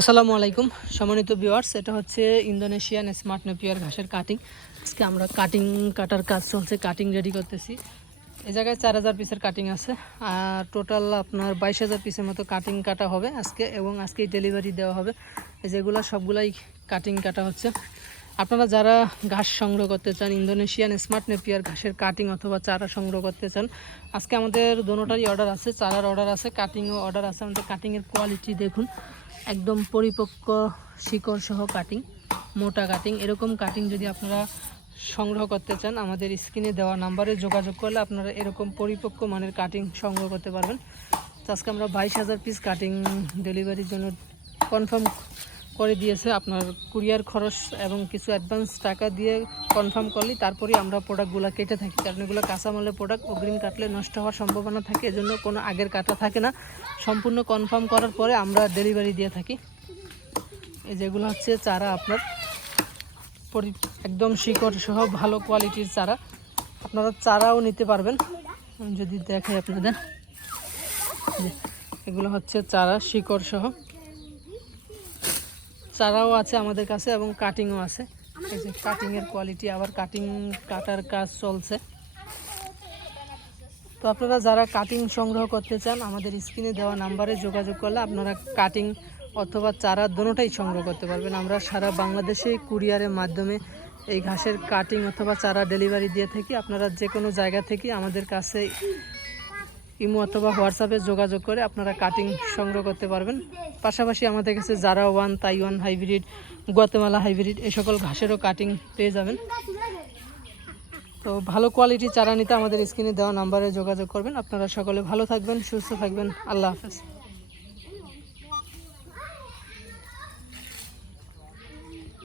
আসসালামু আলাইকুম সম্মানিত ভিউয়ার্স, এটা হচ্ছে ইন্দোনেশিয়ান স্মার্ট নেপিয়ার ঘাসের কাটিং। আজকে আমরা কাটার কাজ চলছে, কাটিং রেডি করতেছি। এই জায়গায় 4000 পিসের কাটিং আছে, আর টোটাল আপনার 22000 পিসের মতো কাটিং কাটা হবে আজকে, এবং আজকেই ডেলিভারি দেওয়া হবে। যেগুলো সবগুলাই কাটিং কাটা হচ্ছে। আপনারা যারা ঘাস সংগ্রহ করতে চান, ইন্দোনেশিয়ান স্মার্ট নেপিয়ার ঘাসের কাটিং অথবা চারা সংগ্রহ করতে চান, আজকে আমাদের দোনোটারই অর্ডার আছে। চারার অর্ডার আছে, কাটিংও অর্ডার আছে। আমাদের কাটিংয়ের কোয়ালিটি দেখুন, একদম পরিপক্ক শিকড় সহ কাটিং, মোটা কাটিং। এরকম কাটিং যদি আপনারা সংগ্রহ করতে চান, আমাদের স্ক্রিনে দেওয়া নাম্বারে যোগাযোগ করলে আপনারা এরকম পরিপক্ক মানের কাটিং সংগ্রহ করতে পারবেন। তো আজকে আমরা 22000 পিস কাটিং ডেলিভারির জন্য কনফার্ম করে দিয়েছে। আপনার কুরিয়ার খরচ এবং কিছু অ্যাডভান্স টাকা দিয়ে কনফার্ম করলেই তারপরেই আমরা প্রোডাক্টগুলো কেটে থাকি, কারণ এগুলো কাঁচামালের প্রোডাক্ট, অগ্রিম কাটলে নষ্ট হওয়ার সম্ভাবনা থাকে, এজন্য কোনো আগের কাটা থাকে না। সম্পূর্ণ কনফার্ম করার পরে আমরা ডেলিভারি দিয়ে থাকি। এই যেগুলো হচ্ছে চারা, আপনার একদম শিকড় সহ ভালো কোয়ালিটির চারা। আপনারা চারাও নিতে পারবেন। যদি দেখাই আপনাদের, এগুলো হচ্ছে চারা, শিকড় সহ চারাও আছে আমাদের কাছে এবং কাটিংও আছে। এই যে কাটিংয়ের কোয়ালিটি, আবার কাটার কাজ চলছে। তো আপনারা যারা কাটিং সংগ্রহ করতে চান, আমাদের স্ক্রিনে দেওয়া নাম্বারে যোগাযোগ করলে আপনারা কাটিং অথবা চারা দোনোটাই সংগ্রহ করতে পারবেন। আমরা সারা বাংলাদেশে কুরিয়ারের মাধ্যমে এই ঘাসের কাটিং অথবা চারা ডেলিভারি দিয়ে থাকি। আপনারা যে কোনো জায়গা থেকে আমাদের কাছে ইমো অথবা হোয়াটসঅ্যাপে যোগাযোগ করে আপনারা কাটিং সংগ্রহ করতে পারবেন। পাশাপাশি আমাদের কাছে জারা one, Taiwan hybrid, Guatemala hybrid এই সকল ঘাসেরও কাটিং পেয়ে যাবেন। তো ভালো কোয়ালিটি চারা নিতে আমাদের স্ক্রিনে দেওয়া নাম্বারে যোগাযোগ করবেন। আপনারা সকলে ভালো থাকবেন, সুস্থ থাকবেন। আল্লাহ হাফেজ।